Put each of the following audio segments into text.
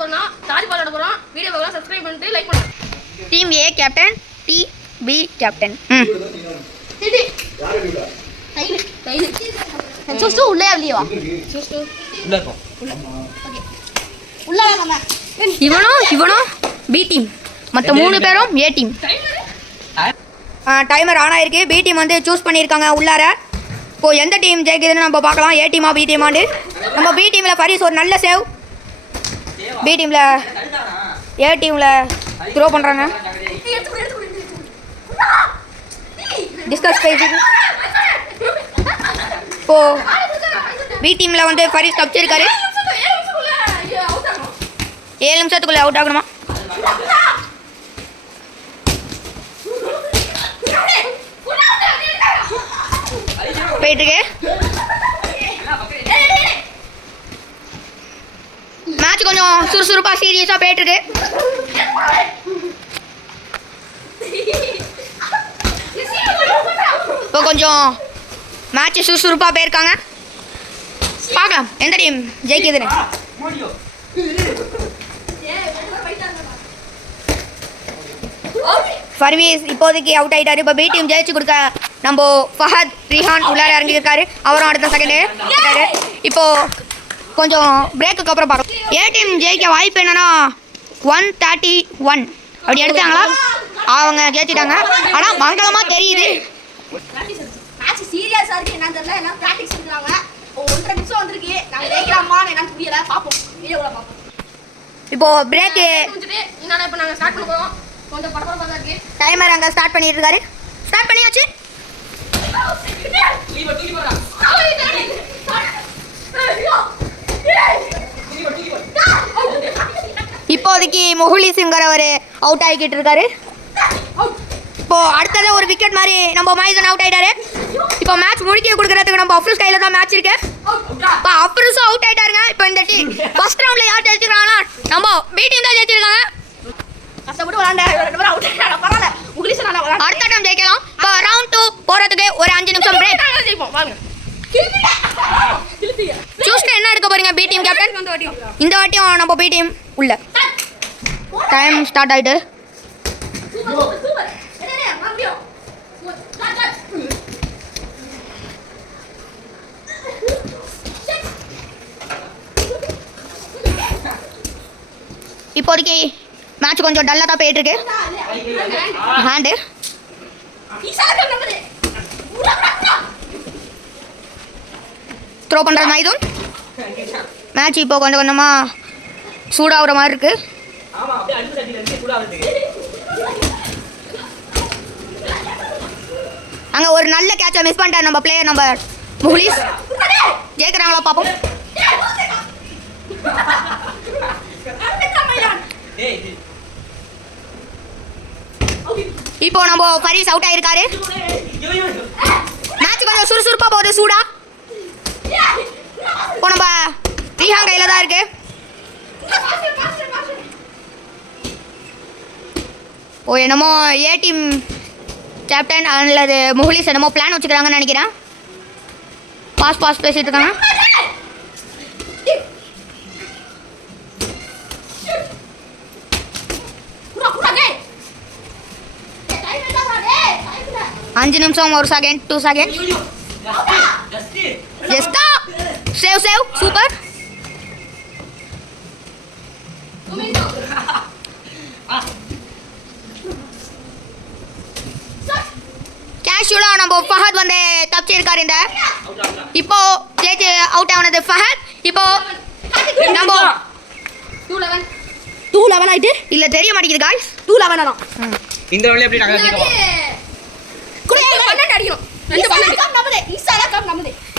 போறோம்னா தாரி பால் ஆட போறோம். வீடியோ பார்க்கலாம், சப்ஸ்கிரைப் பண்ணிட்டு லைக் பண்ணுங்க. Team A captain, team B captain. டிடி யாரு டிடா? கைது. சூஸ்டு உள்ளே அப்படியே வா. சூஸ்டு உள்ள இருக்கும். ஓகே. உள்ள வா மாமா. இவனோ பி டீம். மற்ற 3 பேரும் ஏ டீம். டைமர் ஆன் ஆயிருக்கு. பி டீம் வந்து சூஸ் பண்ணியிருக்காங்க உள்ளார. இப்போ எந்த டீம் ஜெயிக்குதுன்னு நம்ம பார்க்கலாம். ஏ டீமா பி டீமாண்டு. நம்ம பி டீமில் ஃபரிஸ் ஒரு நல்ல சேவ். பி டீமில் ஏ டீமில் த்ரோ பண்ணுறாங்க. டிஸ்கஸ் பேசி இப்போ பி டீமில் வந்து ஃபரிஸ் தப்பிச்சிருக்காரு. 7 நிமிஷத்துக்குள்ளே அவுட் ஆகணுமா? போயிட்டுருக்கு மேட்ச். கொஞ்சம் சுறுசுறுப்பாக சீரியஸாக போயிட்டுருக்கு. இப்போ கொஞ்சம் மேட்ச் சுறுசுறுப்பாக போயிருக்காங்க. பார்க்கலாம் எந்த டீம் ஜெயிக்குதுன்னு. ஃபர்வீஸ் இப்போதைக்கு அவுட் ஆகிட்டாரு. இப்போ பி டீம் ஜெயிச்சு கொடுக்க நம்ம ஃபஹத் ரிஹான் உள்ளார இறங்கியிருக்காரு. அவரும் அடுத்த செகண்டு. இப்போ கொஞ்சம் பிரேக்குக்கு அப்புறம் பார்க்கலாம். ஏ டீம் ஜெயிக்க வாய்ப்பு என்னன்னா 131 அப்படி எடுத்தாங்களா அவங்க ஜெயிச்சிட்டாங்க. ஆனால் மங்களமாக தெரியுது. மேட்ச் சீரியஸா இருக்கு. என்னன்னு தெரியல. எல்லாம் பிராக்டிஸ் பண்றாங்க. 1.5 நிமிஷம் வந்திருக்கு. நாங்க ஜெயிக்கலாமான்னு என்னன்னு புரியல. பாப்போம், வீடியோல பாப்போம். இப்போ பிரேக்கு முடிஞ்சிட்டு என்னன்னா இப்போ நாங்க ஸ்டார்ட் பண்ண போறோம். கொஞ்சம் படபடப்பா தான் இருக்கு. டைமர் அங்கே ஸ்டார்ட் பண்ணிட்டு இருக்காரு. ஸ்டார்ட் பண்ணியாச்சு. இப்போதைக்கு முகுலி சிங்கர் அவர் அவுட் ஆகிக்கிட்டு இருக்காரு. இப்போ அடுத்தது ஒரு விக்கெட் மாதிரி நம்ம மைசன் அவுட் ஆயிட்டாரு. இப்போ மேட்ச் முடிக்க கொடுக்கறதுக்கு நம்ம அஃப்ரூஸ் கையில தான் மேட்ச் இருக்கு. இப்போ அஃப்ரூஸும் அவுட் ஆயிட்டாருங்க. இப்போ இந்த டீம் ஃபர்ஸ்ட் ரவுண்ட்ல யார் ஜெயிச்சிருக்காங்கன்னா நம்ம பி டீம் தான் ஜெயிச்சிருக்காங்க. கஷ்டப்பட்டு விளையாண்டா அவுட் ஆயிட்டாங்க. பரவாயில்ல, முகுலிஸ் நல்லா விளையாண்டா. அடுத்த டைம் ஜெயிக்கலாம். இப்போ ரவுண்ட் 2 போறதுக்கு ஒரு 5 நிமிஷம் பிரேக். ஜெயிப்போம் வாங்க. சூஸ்ல என்ன எடுக்க போறீங்க பி டீம் கேப்டன்? இந்த வாட்டியும் நம்ம பி டீம் உள்ள டைம் ஸ்டார்ட் ஆயிட்டு. இப்போதைக்கு மேட்ச் கொஞ்சம் டல்லாக தான் போயிட்டு இருக்கு. ஹேண்டு த்ரோ பண்ணுற மைதுன். மேட்ச் இப்போ கொஞ்சம் கொஞ்சமாக சூடாகிற மாதிரி இருக்கு. அங்கே ஒரு நல்ல கேட்சை மிஸ் பண்ணிட்டார் நம்ம பிளேயர் நம்பர் முகுலிஸ். ஜெயிக்கிறாங்களா பார்ப்போம். இப்போ நம்ம ஃபரீஸ் அவுட் ஆயிருக்காரு. மேட்ச் கொஞ்சம் சுறுசுறுப்பாக போகுது, சூடா. இப்போ நம்ம ரீஹான் கையில் தான் இருக்கு. ஓ என்னமோ ஏ டீம் கேப்டன் அல்லது முகுலிஸ் என்னமோ பிளான் வச்சுக்கிறாங்கன்னு நினைக்கிறேன். பாஸ் பேசிட்டு இருக்காங்க. அஞ்சு நிமிஷம், 1 செகண்ட், 2 செகண்ட். ஜஸ்டா சேவ் சூப்பர். கேஷுவலா நம்ம ஃபஹத் வந்து தப்பிச்சிருக்காரு. இந்த இப்போ ஜெயிச்சு அவுட் ஆனது ஃபஹத். இப்போ நம்ம 2-11 ஆயிட்டு இல்ல தெரிய மாட்டேங்குது காய்ஸ். 2-11 தான் இந்த வழியா எப்படி நாங்க ஜெயிக்கணும்?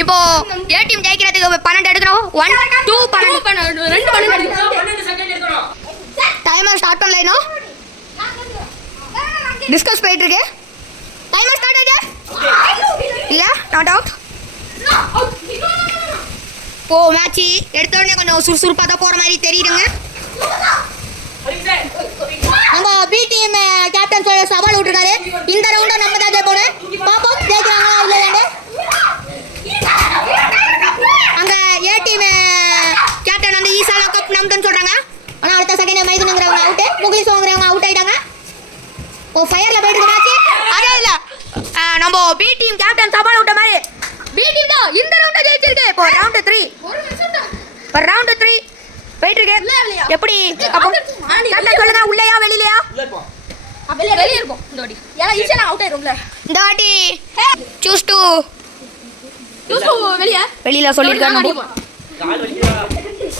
இப்போ ஏ டீம் ஜெயிக்கிறதுக்கு 12 எடுக்கணும். 1 2 12 டைமர் ஸ்டார்ட் பண்ணல. இன்னும் டிஸ்கஸ் போயிட்டு இருக்கு. டைமர் ஸ்டார்ட் ஆயிடுச்சு. இல்ல நாட் அவுட். இப்போ மேட்ச் எடுத்த உடனே கொஞ்சம் சுறுசுறுப்பாக தான் போற மாதிரி தெரியுதுங்க. நம்ம பி டீம் கேப்டன் சவால் விட்டுருக்காரு. இந்த ரவுண்டை நம்ம தான் ஜெயிப்போம். பாப்போம் ஜெயிக்கிறாங்களா இல்லையாண்டு. அங்க ஏ டீம் கேப்டன் வந்து ஈசாலா கப் நம்புன்னு சொல்றாங்க. இப்போ பி டீம் கேப்டன் சவால் விட்ட மாதிரி பி டீம் தான் இந்த ரவுண்ட ஜெயிச்சிருக்கு. இப்போ ரவுண்ட் 3 இப்போ ரவுண்ட் 3 போயிட்டு இருக்கு. எப்படி அப்போ கேப்டன் சொல்லுங்க, உள்ளேயா வெளியிலயா? வெளியே இருக்கும் இந்த வாட்டி. ஏன்னா ஈஸியா அவுட் ஆயிரும்ல இந்த வாட்டி சூஸ் டு வெளியே வெளியில சொல்லிருக்காங்க.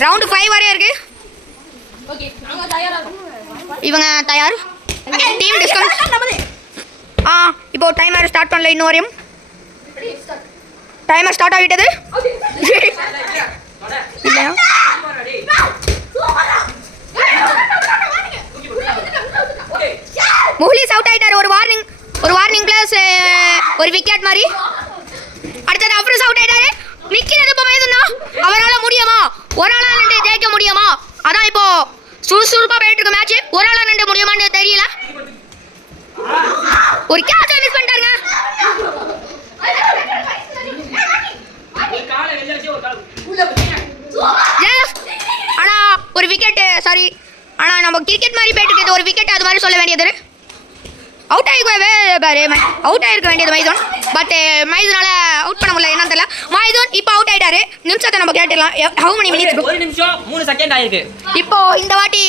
ரவுண்ட் 5 வரைய இருக்கு. ஓகே நாங்க தயாரா இருக்கோம். இவங்க தயார். Team discount. இப்போ டைமர் ஸ்டார்ட் பண்ணல. இன்னும் வரையும் டைமர் ஸ்டார்ட் ஆகிட்டது இல்லையா? முஹ்லிஸ் அவுட் ஆயிட்டாரு. ஒரு வார்னிங் பிளஸ் ஒரு விக்கெட் மாதிரி. அடுத்தது அஃப்ரோஸ் அவுட் ஆயிட்டாரு. நிக்கிறது இப்போ மைதன் தான். அவரால் முடியுமா? ஒரு ஆளா நின்று ஜெயிக்க முடியுமா? அதான் இப்போ சுறுசுறுப்பா போயிட்டு இருக்கு மேட்ச். ஒரு ஆளா நின்று முடியுமான்னு தெரியல. ஒரு கேட்ச் மிஸ் பண்ணிட்டாங்க. ஆனா ஒரு விக்கெட் சாரி. ஆனா நம்ம கிரிக்கெட் மாதிரி போயிட்டு இருக்குது. ஒரு விக்கெட் அது மாதிரி சொல்ல வேண்டியது. அவுட் ஆகிருக்க வேண்டியது மைதூன். பட் மைதூனால அவுட் பண்ண முடியல. என்னன்னு தெரியல. மைதூன் இப்போ அவுட் ஆயிட்டாரு. நிமிஷத்தை நம்ம கேட்டுடலாம். How many minutes? 1 நிமிஷம் 3 செகண்ட் ஆயிருக்கு. இப்போ இந்த வாட்டி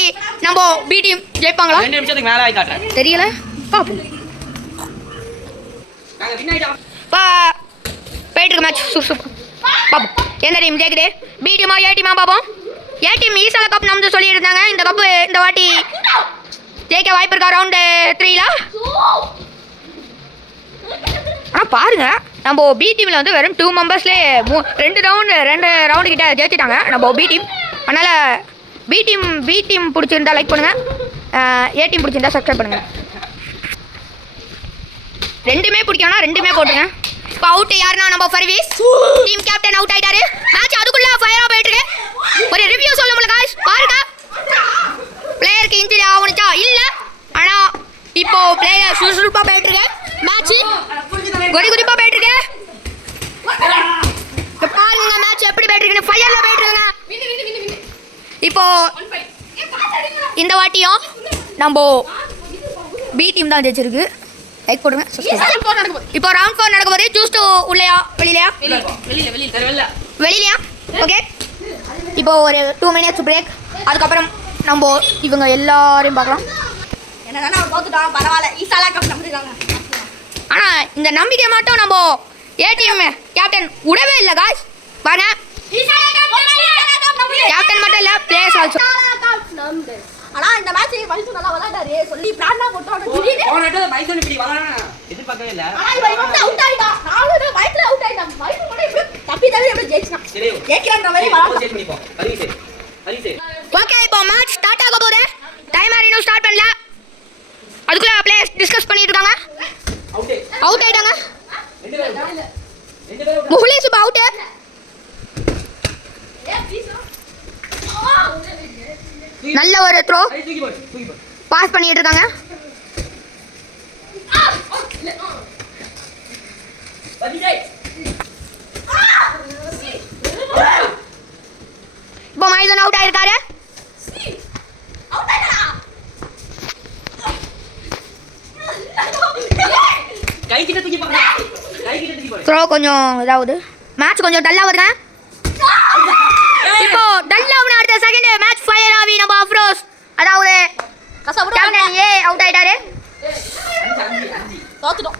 நம்ம பி டீம் ஜெயிப்பாங்களா? 2 நிமிஷத்துக்கு மேல ஆயி காட்டுறேன். தெரியல. பாப்போம். நாங்க வின் ஆயிட்டோம். போயிட்டு இருக்கு மேட்ச். சூப்பர். பாப்போம் எந்த டீம் ஜெயிக்குது. பி டீமா ஏ டீமா பாப்போம். ஏ டீம் ஈசால கப் நம்ம சொல்லி இருந்தாங்க. இந்த கப்பு இந்த வாட்டி ஜெயிக்க வாய்ப்பு இருக்கா ரவுண்ட் 3ல? பாருங்க நம்ம பி டீம்ல வந்து வெறும் 2 மெம்பர்ஸ்லேயே 2 ரவுண்டு கிட்ட ஜெயிச்சிட்டாங்க நம்ம பி டீம். அதனால பி டீம் பிடிச்சிருந்தா லைக் பண்ணுங்க. ஏ டீம் பிடிச்சிருந்தா சப்ஸ்கிரைப் பண்ணுங்க. ரெண்டுமே பிடிக்கணும்னா ரெண்டுமே போட்டுருங்க. இப்போ அவுட் யாருன்னா நம்ம ஃபர்வீஸ் டீம் கேப்டன் அவுட் ஆயிட்டாரு. மேட்ச் அதுக்குள்ள ஃபயரா போயிட்டு இருக்கு. ஒரு ரிவ்யூ சொல்ல முடியல गाइस. பாருங்க பிளேயருக்கு இன்ஜரி ஆவணுச்சா இல்ல. ஆனா இப்போ பிளேயர் சுறுசுறுப்பா போயிட்டு இருக்கு. மேட்ச் குறிப்பா போயிட்டு இருக்கு. பாருங்க மேட்ச் எப்படி போயிட்டு இருக்கு. ஃபயர்ல போயிட்டு இருக்காங்க. இப்போ இந்த வாட்டியும் நம்ம பி டீம் தான் ஜெயிச்சிருக்கு. லைக் போடுங்க. இப்போ ரவுண்ட் 4 நடக்க போகுது. சூஸ் டு உள்ளயா வெளியிலயா? வெளியிலயா? ஓகே. இப்போ ஒரு 2 minutes பிரேக். அதுக்கப்புறம் நம்ம இவங்க எல்லாரையும் பார்க்கலாம். என்னதானே அவன் தோத்துட்டான் பரவாயில்ல. ஈசாலா கப் நம்பிருக்காங்க. ஆனால் இந்த நம்பிக்கை மட்டும் நம்ம ஏ டீம் கேப்டன் விடவே இல்லை காய்ஸ். பாருங்க கேப்டன் மட்டும் இல்லை பிளேயர்ஸ் ஆல்சோ. ஆனா இந்த மேட்ச் மைசூர் நல்லா விளையாடாரு சொல்லி பிளான் தான் போட்டோம். போனட்ட மைசூர் இப்படி விளையாடுனா எதிர்பார்க்கவே இல்ல. ஆனா இவன் வந்து அவுட் ஆயிட்டான். நாலு மைக்ல அவுட் ஆயிட்டான். மைசூர் கூட இப்படி தப்பி எப்படி ஜெயிச்சான். ஜெயிக்கறன்ற மாதிரி விளையாடுறான். செக் பண்ணிப்போம். ஹரிசே ஓகே இப்போ மேட்ச் ஸ்டார்ட் ஆக போகுது. டைமர் இன்னும் ஸ்டார்ட் பண்ணல. அதுக்குள்ள பிளேயர்ஸ் டிஸ்கஸ் பண்ணிட்டு இருக்காங்க. அவுட் ஆயிட்டாங்க. முஹ்லிஸ் இப்போ அவுட். நல்ல ஒரு த்ரோ பாஸ் பண்ணிட்டு இருக்காங்க. இப்போ மைதன் அவுட் ஆயிருக்காரு. த்ரோ கொஞ்சம் இதாகுது. மேட்ச் கொஞ்சம் டல்லா வருங்க. இப்போ டல்லா அடுத்த செகண்ட் மேட்ச் ஃபயர் ஆவி நம்ம அஃப்ரோஸ் அதாவது கேப்டன் ஏ அவுட் ஆயிட்டாரு. தோத்துட்டோம்.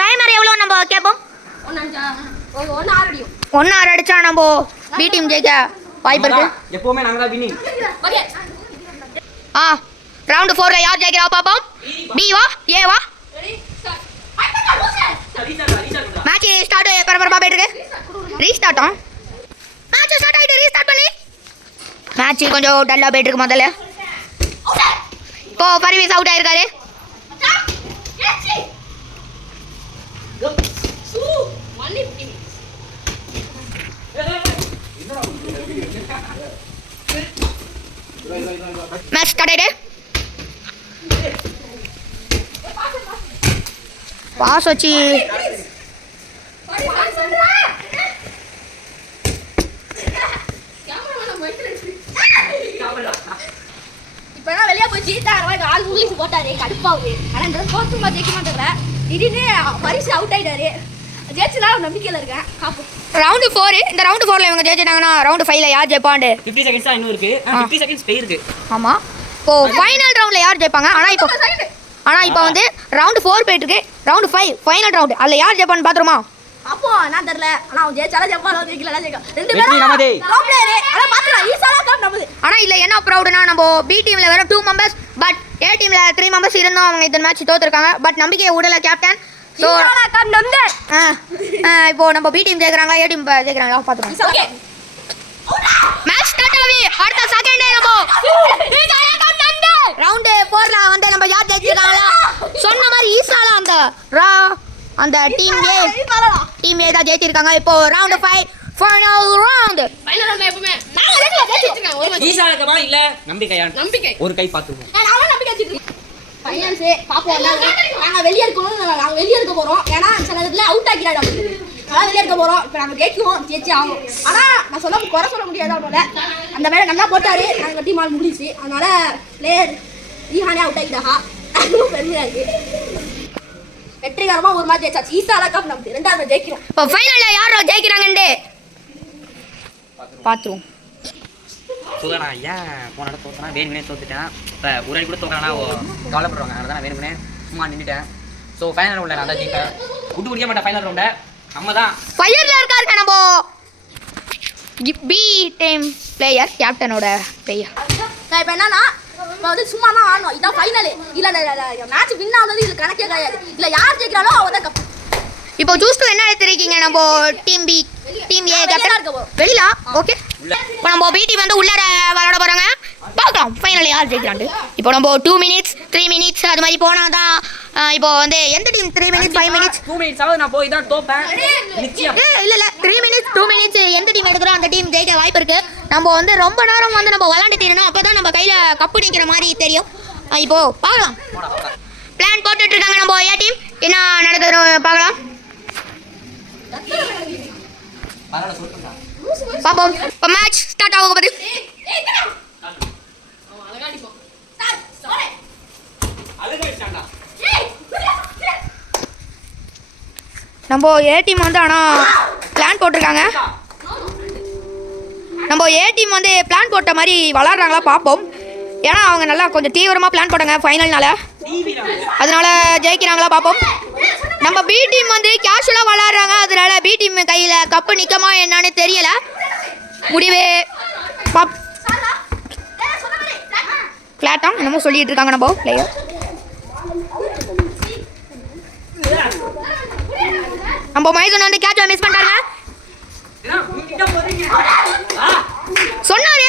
டைமர் எவ்வளோ நம்ம கேட்போம். 1 hour அடிச்சா நம்ம பி டீம் ஜெயிக்க வாய்ப்பு இருக்கு. எப்பவுமே நாங்க தான் வின்னிங். ஓகே ரவுண்ட் 4ல யார் ஜெயிக்கிறா பாப்போம். பி வா ஏ வா. மேட்ச் ஸ்டார்ட் பரபரப்பா போயிட்டு இருக்கு. ரீஸ்டார்ட் மேட்ச் ஸ்டார்ட் ஆயிட்டு ரீஸ்டார்ட் பண்ணி மேட்ச் கொஞ்சம் டல்லா போயிட்டு இருக்கு. முதல்ல இப்போ பர்வீஸ் அவுட் ஆயிருக்காரு. மேட்ச் ஸ்டார்ட் ஆயிட்டு பாஸ் வச்சு இப்ப வெளியே போய் ஜீத்தா ஆள் இங்கிலீஷ் போட்டாரு கடுப்பாவுது. ஆனா இந்த தோத்துமா ஜெயிக்க மாட்டேங்கிற திடீர்னு பரிசு அவுட் ஆயிட்டாரு. ஜெயிச்சலாம் நம்பிக்கையில இருக்கேன். பாப்போம். ரவுண்டு 4 இந்த ரவுண்டு 4ல இவங்க ஜெயிச்சிட்டாங்கன்னா ரவுண்டு 5ல யார் ஜெயிப்பாண்டு 50 செகண்ட்ஸ் தான் இன்னும் இருக்கு 50 செகண்ட்ஸ் பே இருக்கு. ஆமா இப்போ ஃபைனல் ரவுண்ட்ல யார் ஜெயிப்பாங்க ஆனா இப்போ வந்து ரவுண்டு 4 போயிட்டு இருக்கு. ரவுண்டு 5 ஃபைனல் ரவுண்ட் அதுல யார் ஜெயிப்பான்னு பாத்துருமா? அப்போ நான் தெரியல. ஆனா அவன் ஜெயிச்சாலும் ஜெயிப்பாலும் ஜெயிக்கல ஜெயிக்க. ரெண்டு வெற்றி நமதே. பேரும் ஆனா பாத்துக்கலாம். ஈஸியா கப் நமது. ஆனா இல்ல என்ன ப்ரௌட்னா நம்ம பி டீம்ல வெறும் 2 மெம்பர்ஸ் பட் ஏ டீம்ல 3 மெம்பர்ஸ் இருந்தோம். அவங்க இந்த மேட்ச் தோத்துருக்காங்க. பட் நம்பிக்கையை விடல கேப்டன். சோ கப் நமது. இப்போ நம்ம பி டீம் ஜெயிக்கறாங்களா ஏ டீம் ஜெயிக்கறாங்களா பாத்துக்கலாம். ஓகே. மேட்ச் ஸ்டார்ட் ஆகி அடுத்த செகண்ட் நம்ம ரவுண்ட் 4ல வந்து நம்ம யார் ஜெயிச்சிருக்காங்களா சொன்ன மாதிரி ஈஸியால அந்த டீம் ஏ தான் ஜெயிச்சிருக்காங்க. இப்போ ரவுண்ட் 5 ஃபைனல் ரவுண்ட். ஃபைனல் ரவுண்ட்ல எப்பவுமே நாங்க ஜெயிச்சிருக்கோம். ஒரு மேட்ச் ஈஸியா இருக்கமா இல்ல நம்பிக்கை ஒரு கை பாத்துவோம். நாங்க நம்பிக்கை வச்சிருக்கோம். ஃபைனல்ஸ் பாப்போம். நாங்க வெளிய இருக்கோம். நாங்க வெளிய இருக்க போறோம். ஏனா சில இடத்துல அவுட் ஆக்கிடாங்க. நாங்க வெளிய இருக்க போறோம். இப்போ நாங்க ஜெயிச்சு ஆகும். ஆனா நான் குறை சொல்ல முடியாது அவனால. அந்த மேல நல்லா போட்டாரு. நாங்க டீம் ஆல் முடிச்சு. அதனால பிளேயர் ஈஹானே அவுட் ஆக்கிட்டாங்க. அது பெருமையா இருக்கு. வெற்றிகரமா ஒரு மேட்ச் ஜெயிச்சாச்சு. ஈஸியா கப் நமது. ரெண்டாவது ஜெயிக்கிறோம். இப்போ ஃபைனல்ல யார் ஜெயிக்கறாங்கன்னு பாத்துறோம். சுகனா ஏன் போன இடம் தோத்தனா வேணும்னே தோத்துட்டேன். இப்போ ஒரு அடி கூட தோக்கறனா கவலைப்படுறாங்க. அதனால தான் வேணும்னே சும்மா நின்னுட்டேன். ஸோ ஃபைனல் ரவுண்டில் நான் தான் ஜெயிப்பேன். விட்டு குடிக்க மாட்டேன். ஃபைனல் ரவுண்டை நம்ம தான் ஃபயர்ல இருக்காரு நம்ம பி டீம் பிளேயர் கேப்டனோட பிளேயர். நான் இப்போ என்னன்னா இப்போ வந்து சும்மா தான் ஆடணும். இதான் ஃபைனல். இல்லை மேட்ச் வின் ஆனது இது கணக்கே கிடையாது. இல்லை யார் ஜெயிக்கிறாலோ அவன் தான் கப். இப்போ ஜூஸ்டு என்ன எடுத்துருக்கீங்க? நம்ம team B team A captain வெளியில. ஓகே இப்போ நம்ம பி டீம் வந்து உள்ளார விளையாட போறாங்க. பார்க்கலாம் ஃபைனல் யார் ஜெயிக்கிறாண்டு. இப்போ நம்ம 2 மினிட்ஸ் 3 மினிட்ஸ் அது மாதிரி போனாதான் இப்போ வந்து எந்த டீம் 3 மினிட்ஸ் 5 மினிட்ஸ் 2 மினிட்ஸ் ஆகுது. நான் போய் தான் தோப்பேன் நிச்சயம். இல்ல 3 மினிட்ஸ் 2 மினிட்ஸ் எந்த டீம் எடுக்கிறோம் அந்த டீம் ஜெயிக்க வாய்ப்பு இருக்கு. நம்ம வந்து ரொம்ப நேரம் வந்து நம்ம விளையாண்டு தீரணும். அப்பதான் நம்ம கையில கப்பு நிற்கிற மாதிரி தெரியும். இப்போ பார்க்கலாம். பிளான் போட்டுட்டு இருக்காங்க நம்ம ஏ டீம். என்ன நடக்குது பார்க்கலாம். பாப்போம். இப்போ மேட்ச் ஸ்டார்ட் ஆக போகுது. நம்ம ஏ டீம் வந்து ஆனால் பிளான் போட்டிருக்காங்க. நம்ம ஏ டீம் வந்து பிளான் போட்ட மாதிரி விளாட்றாங்களா பார்ப்போம். ஏன்னா அவங்க நல்லா கொஞ்சம் தீவிரமாக பிளான் போட்டாங்க ஃபைனல்னால. அதனால ஜெயிக்கிறாங்களா பார்ப்போம். நம்ம பி டீம் வந்து கேஷுவலாக விளாட்றாங்க. அதனால பி டீம் கையில் கப்பு நிற்கமா என்னன்னு தெரியல. முடிவே கிளாட்டாம் என்னமோ சொல்லிட்டு இருக்காங்க நம்ம பிளேயர். நம்ம மைசூன் வந்து கேட்சை மிஸ் பண்ணிட்டாங்க. சொன்னாரு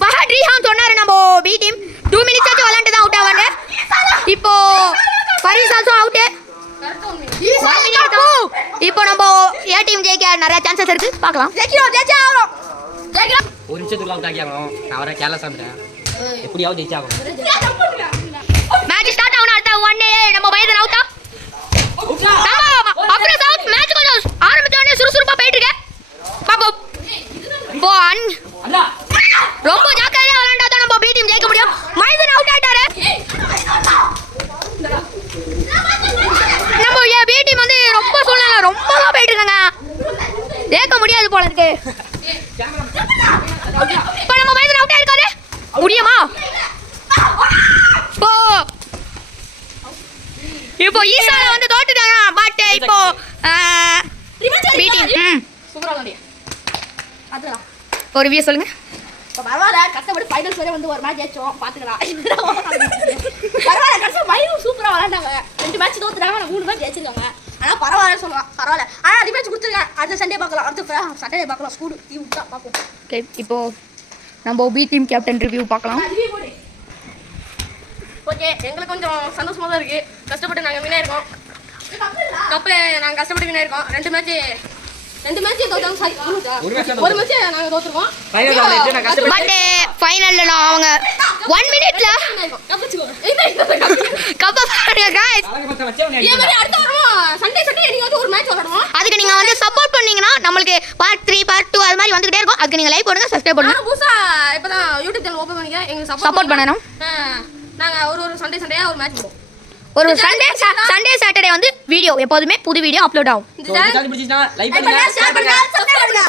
ஃபஹத் ரிஹான் சொன்னாரு நம்ம பி டீம் 2 மினிட்ஸ் ஆச்சு விளையாண்டு தான் அவுட் ஆவாங்க. இப்போ ஃபரீஸ் ஆல்சோ அவுட். இப்போ நம்ம ஏ டீம் ஜெயிக்க நிறைய சான்சஸ் இருக்கு. பார்க்கலாம். ஒரு நிமிஷத்துக்குள்ள அவுட் ஆகியாகணும். நான் வர கேர்லெஸ் ஆகிட்டேன். எப்படியாவது ஜெயிச்சாகணும். மேட்ச் ஸ்டார்ட் ஆகணும். அடுத்த 1 நம்ம மைசூன் அவுட்டா. அப்புறம் சவுத் மேட்ச் கொஞ்சம் ஆரம்பிச்ச உடனே சுறுசுறுப்பா போயிட்டு இருக்கு. பாப்போம். இப்போ ரொம்ப ஜாக்கிரதையா விளையாண்டா தான் நம்ம பி டீம் ஜெயிக்க முடியும். மைசூன் அவுட் ஆயிட்டாரு. நம்ம பி டீம் வந்து ரொம்ப சூழ்நிலை ரொம்ப தான் போயிட்டு இருக்காங்க. ஜெயிக்க முடியாது போல இருக்கு. இப்போ நம்ம மைசூன் அவுட் ஆயிருக்காரு. முடியுமா? இப்போ ஈசால வந்து தோத்துட்டாங்க. பட் இப்போ பி டீம் ஒரு ரிவ்யூ சொல்லுங்க. இப்போ பரவாயில்ல. கஷ்டப்பட்டு ஃபைனல்ஸ் வரை வந்து ஒரு மேட்ச் ஜெயிச்சோம். பார்த்துக்கலாம். பரவாயில்ல. கடைசியாக மைனூர் சூப்பராக விளாண்டாங்க. 2 மேட்ச் தோத்துட்டாங்க. 3 மேட்ச் ஜெயிச்சிருக்காங்க. ஆனால் பரவாயில்ல சொல்லலாம். பரவாயில்ல. ஆனால் ரிமேட்ச் கொடுத்துருக்கேன். அடுத்த சண்டே பார்க்கலாம். அடுத்த சாட்டர்டே பார்க்கலாம். ஸ்கூல் லீவ் விட்டா பார்ப்போம். ஓகே இப்போ நம்ம பி டீம் கேப்டன் ரிவ்யூ பார்க்கலாம். ஓகே எங்களுக்கு கொஞ்சம் சந்தோஷமாக தான் இருக்குது. கஷ்டப்பட்டு நாங்கள் வின் ஆயிருக்கோம். கப்பு நாங்கள் கஷ்டப்பட்டு வின் ஆயிருக்கோம். 2 மேட்ச் தோத்தாங்க. சாரி ஒரு மேட்ச் நாங்கள் தோற்றுருக்கோம். பட் ஃபைனல்ல அவங்க 1 மினிட்ல கப் பாருங்க गाइस. இதே மாதிரி அடுத்த வாரம் சண்டே நீங்க வந்து ஒரு மேட்ச் விளையாடுவோம். அதுக்கு நீங்க வந்து சப்போர்ட் பண்ணீங்கன்னா நமக்கு பார்ட் 3 பார்ட் 2 அது மாதிரி வந்துட்டே இருக்கும். அதுக்கு நீங்க லைக் பண்ணுங்க, சப்ஸ்கிரைப் பண்ணுங்க. நான் புதுசா இப்பதான் யூடியூப் சேனல் ஓபன் பண்ணிருக்கேன். எங்களுக்கு சப்போர்ட் பண்ணனும். நாங்க ஒரு சண்டே ஒரு மேட்ச் போடுவோம். ஒரு சண்டே சாட்டர்டே வந்து வீடியோ எப்போதுமே புது வீடியோ அப்லோட் ஆகும். ஸோ பிடிச்சிச்சுன்னா லைக் லைக் பண்ணுங்க, பண்ணுங்க ஷேர் பண்ணுங்க, சப்ஸ்கிரைப் பண்ணுங்க.